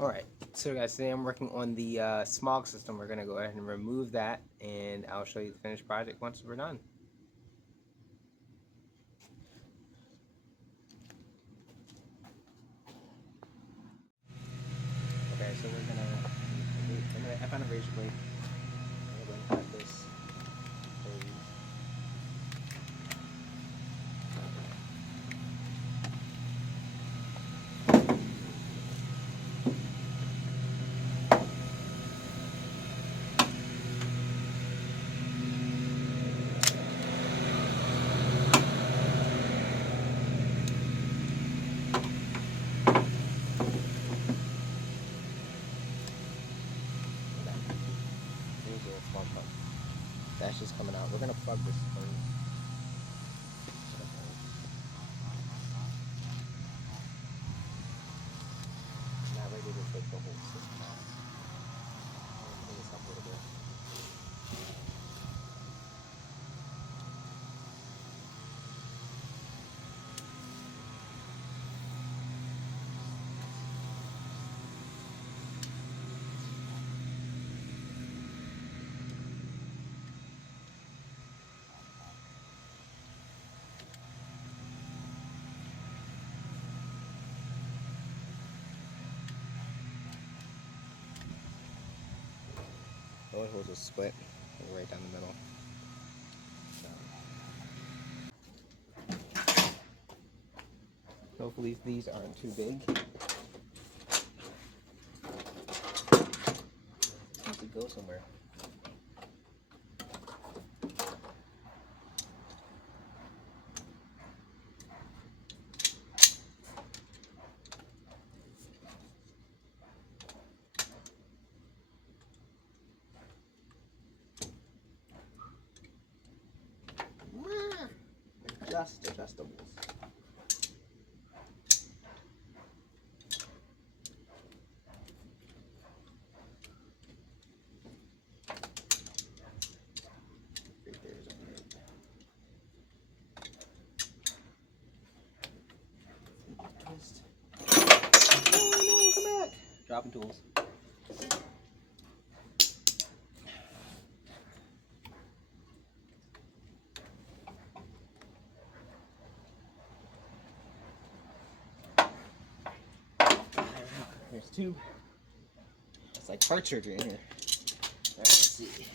Alright, so guys, today I'm working on the smog system. We're going to go ahead and remove that, and I'll show you the finished project once we're done. Okay, so I found a razor blade. I'm going to cut this. That's just coming out. We're going to plug this thing. Not ready to take the whole system out. Bring this up a little bit. The oil hose is split right down the middle. Hopefully these aren't too big. Need to go somewhere. Just adjustables. Oh no, come back! Dropping tools. Here's a tube. It's like heart surgery in here. Alright, let's see.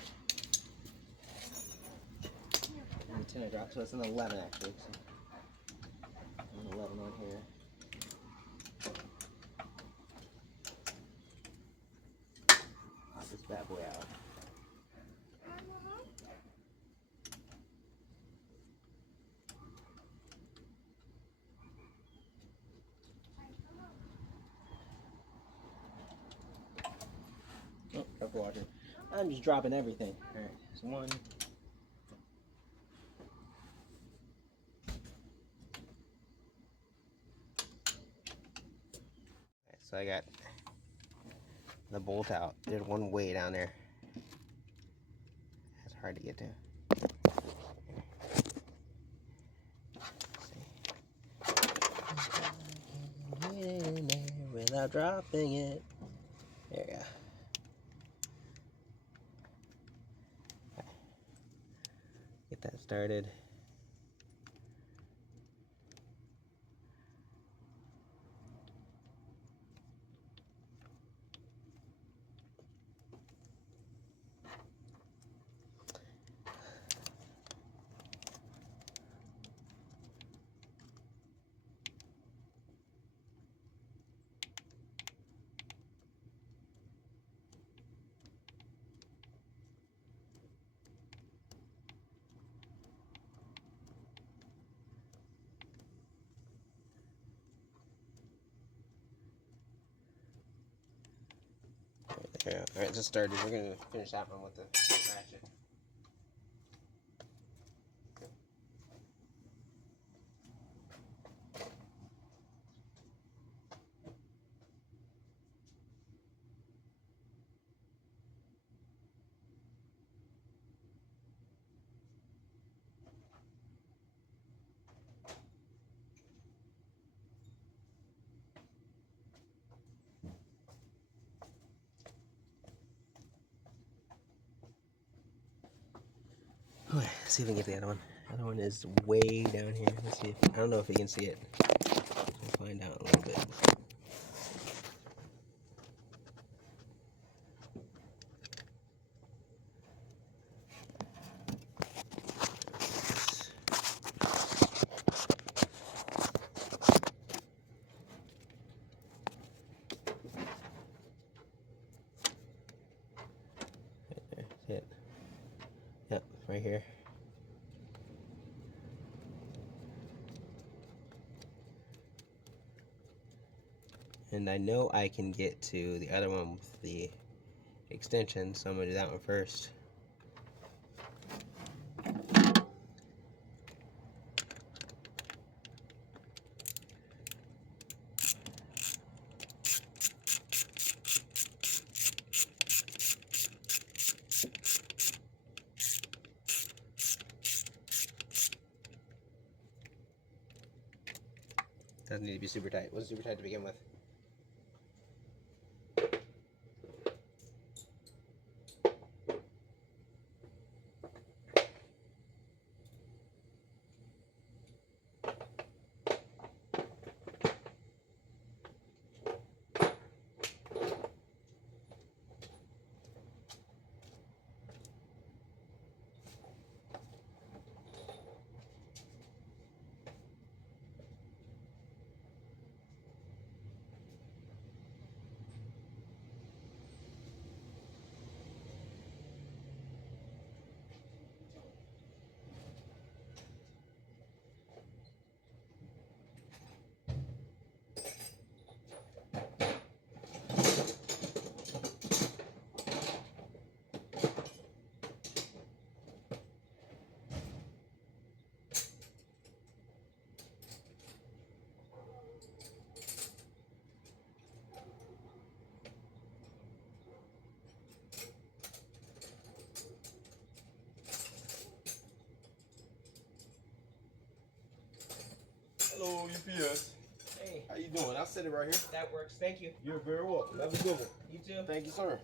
And the 10 I dropped, so it's an 11 actually. So an 11 on here. Pop this bad boy out. Oh, cup of water. I'm just dropping everything. Alright, so one. Alright, so I got the bolt out. There's one way down there. It's hard to get to. Get in there without dropping it. There we go. Get that started. Yeah, alright, just started. We're going to finish that one with the ratchet. Let's see if we can get the other one. The other one is way down here. Let's see if, I don't know if we can see it. We'll find out a little bit. See it? Yep, right here. And I know I can get to the other one with the extension, so I'm going to do that one first. Doesn't need to be super tight. It wasn't super tight to begin with. Hello, UPS. Hey, How you doing? I'll set it right here. that works. Thank you. You're very welcome. Have a good one. You too. Thank you, sir.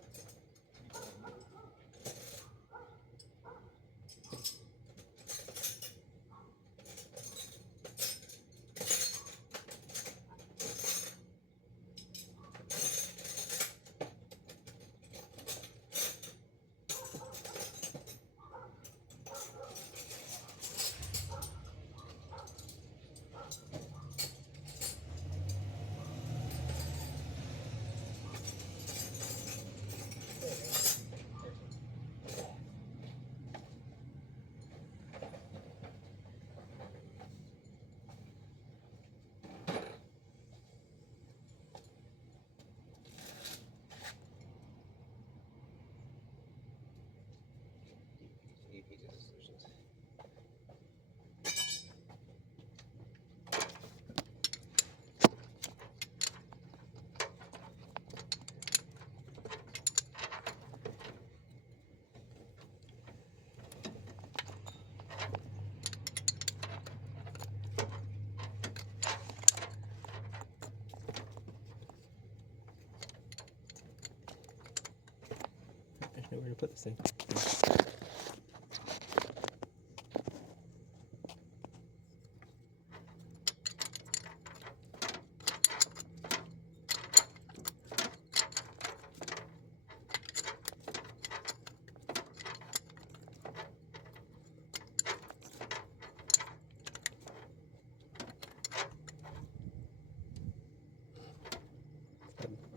There's nowhere to put this thing.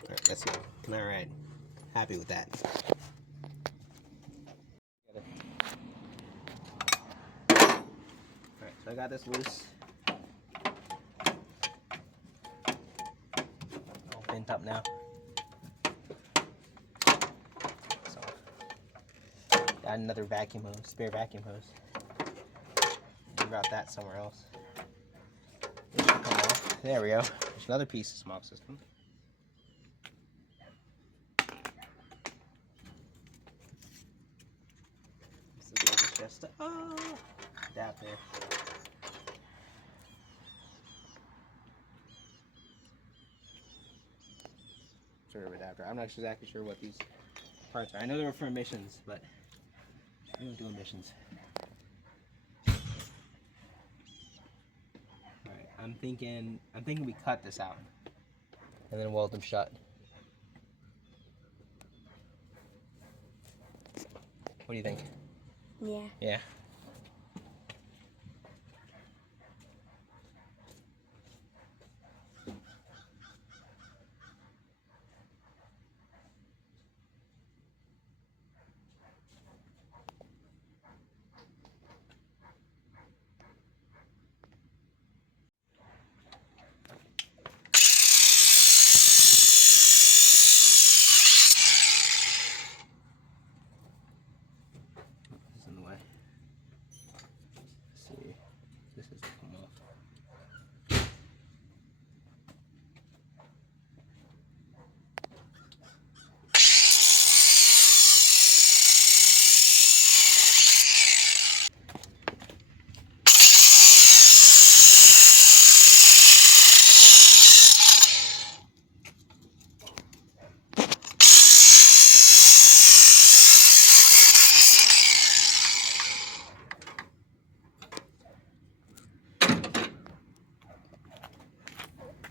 Alright, that's it. Alright. Happy with that. Alright, so I got this loose. All bent up now. So, got another vacuum hose, spare vacuum hose. Route that somewhere else. It should come off. There we go. There's another piece of Smog system. This is just a adapter. Sort of adapter. I'm not exactly sure what these parts are. I know they were for emissions, but we don't do emissions. I'm thinking we cut this out and then weld them shut. What do you think? Yeah. Yeah. This is in the way. Let's see. This is come off.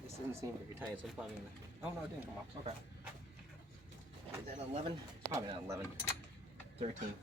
This doesn't seem very tight, so I'm probably gonna. Oh no, it didn't come off. Okay. Is that 11? It's probably not 11. 13.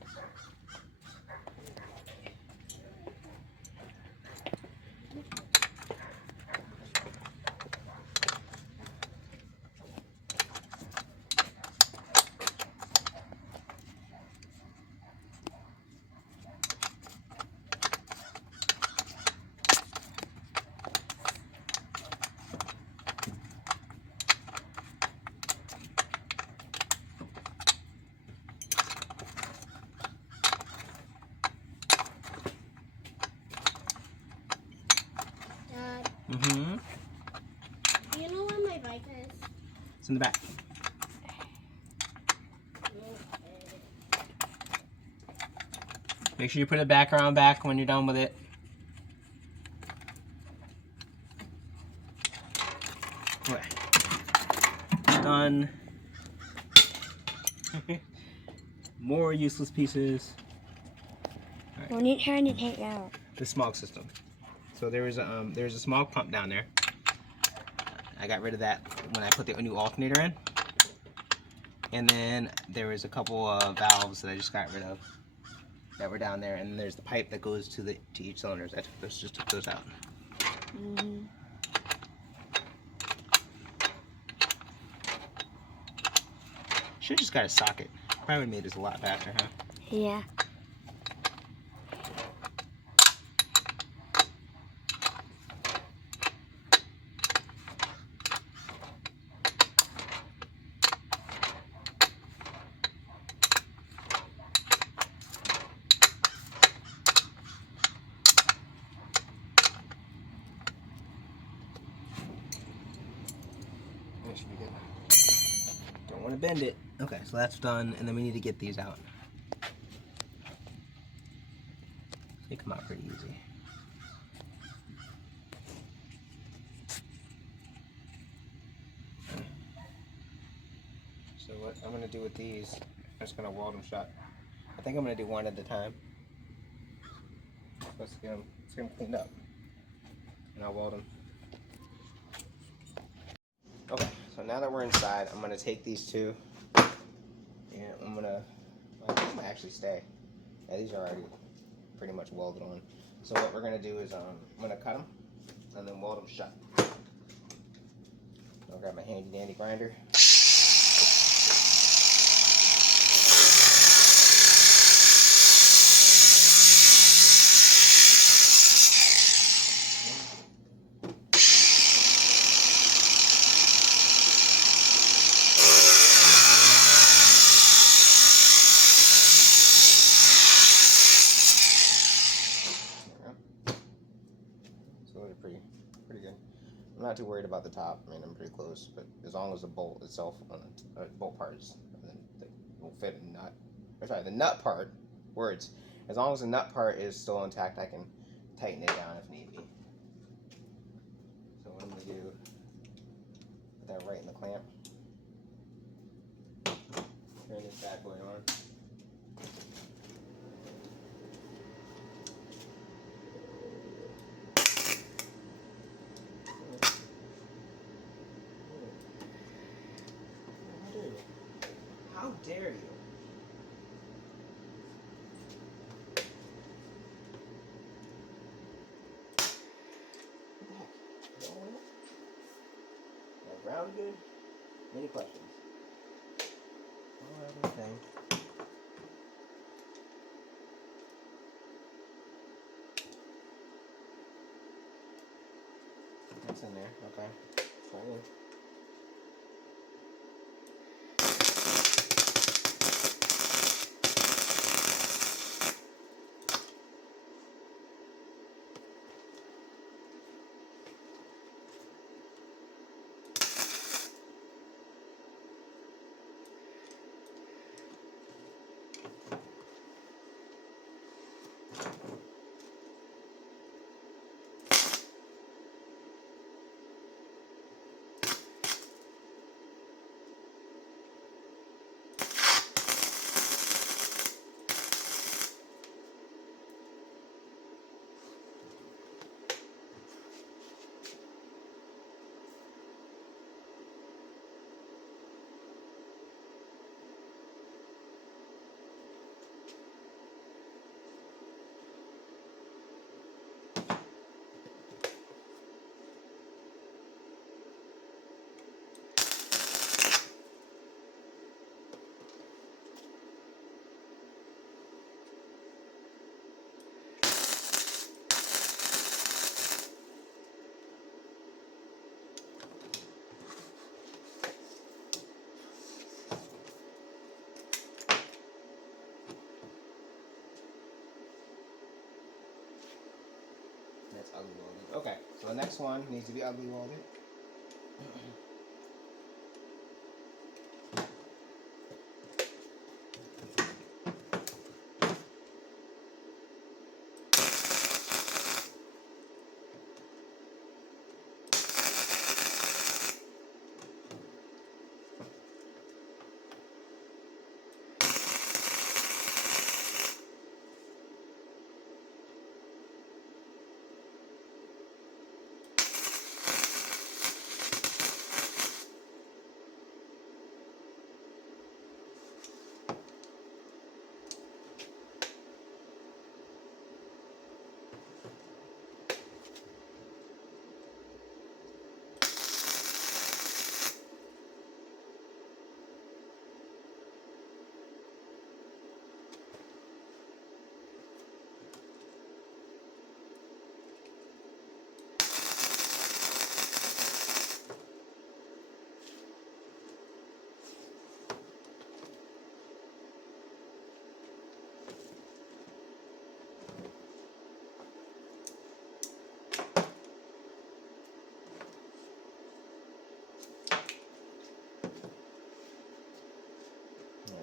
Dad, Mm-hmm. do you know where my bike is? It's in the back. Make sure you put it back around back when you're done with it. Okay. Done. More useless pieces. What are you trying to take out? The smog system. So there's a smog pump down there. I got rid of that when I put the new alternator in. And then there was a couple of valves that I just got rid of that were down there. And then there's the pipe that goes to each cylinder. I just took those out. Mm-hmm. Should have just got a socket. Probably would have made this a lot faster, huh? Yeah. That should be good. Don't want to bend it. Okay, so that's done, and then we need to get these out. They come out pretty easy. So what I'm going to do with these, I'm just going to weld them shut. I think I'm going to do one at a time. Let's get them cleaned up. And I'll weld them. Okay, so now that we're inside, I'm going to take these two. And I'm going to, I think I'm going to actually stay. Yeah, these are already pretty much welded on. So what we're going to do is I'm going to cut them and then weld them shut. I'll grab my handy dandy grinder. Pretty good. I'm not too worried about the top. I mean, I'm pretty close, but as long as the bolt itself on the bolt parts will fit in the nut. Or sorry, the nut part. Words. As long as the nut part is still intact, I can tighten it down if need be. So what I'm gonna do? Put that right in the clamp. Turn this bad boy on. How dare you? What the heck? Ground good? Any questions? Oh, everything. That's in there. Okay. Try it. That's ugly welded. Okay, so the next one needs to be ugly welded.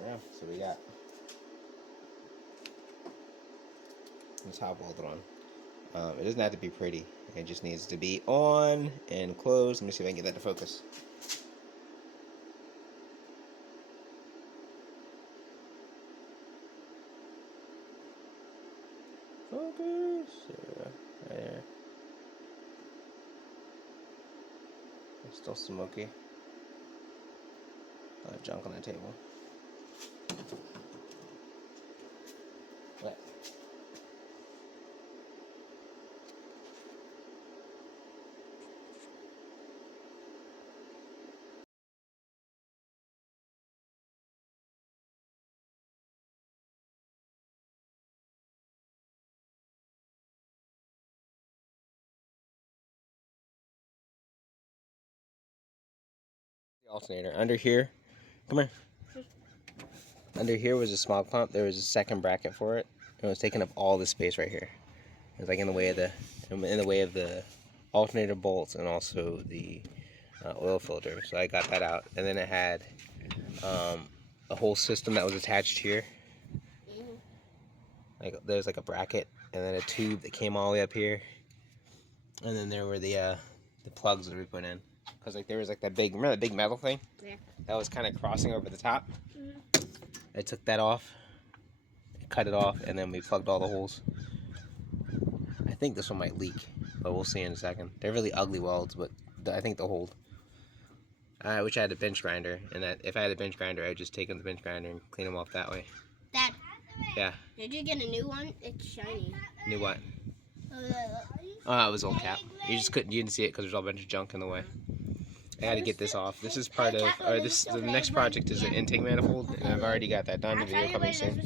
Alright, so we got the top welder on. It doesn't have to be pretty. It just needs to be on and closed. Let me see if I can get that to focus. Focus. Right there. It's still smoky. A lot of junk on the table. What? The alternator under here. Come here. Under here was a smog pump. There was a second bracket for it. It was taking up all the space right here. It was like in the way of the alternator bolts and also the oil filter. So I got that out, and then it had a whole system that was attached here. Like there's like a bracket and then a tube that came all the way up here, and then there were the plugs that we put in. Cause like there was like that big, remember that big metal thing? Yeah. That was kind of crossing over the top. I took that off, cut it off, and then we plugged all the holes. I think this one might leak, but we'll see in a second. They're really ugly welds, but I think they'll hold. I wish I had a bench grinder, and that if I had a bench grinder, I'd just take them to the bench grinder and clean them off that way. Dad. Yeah. Did you get a new one? It's shiny. New what? Oh, Oh, it was old cap. You just couldn't. You didn't see it because there's all a bunch of junk in the way. I got to get this off. This is part of, or this. The next project is the intake manifold, and I've already got that done. The video coming soon.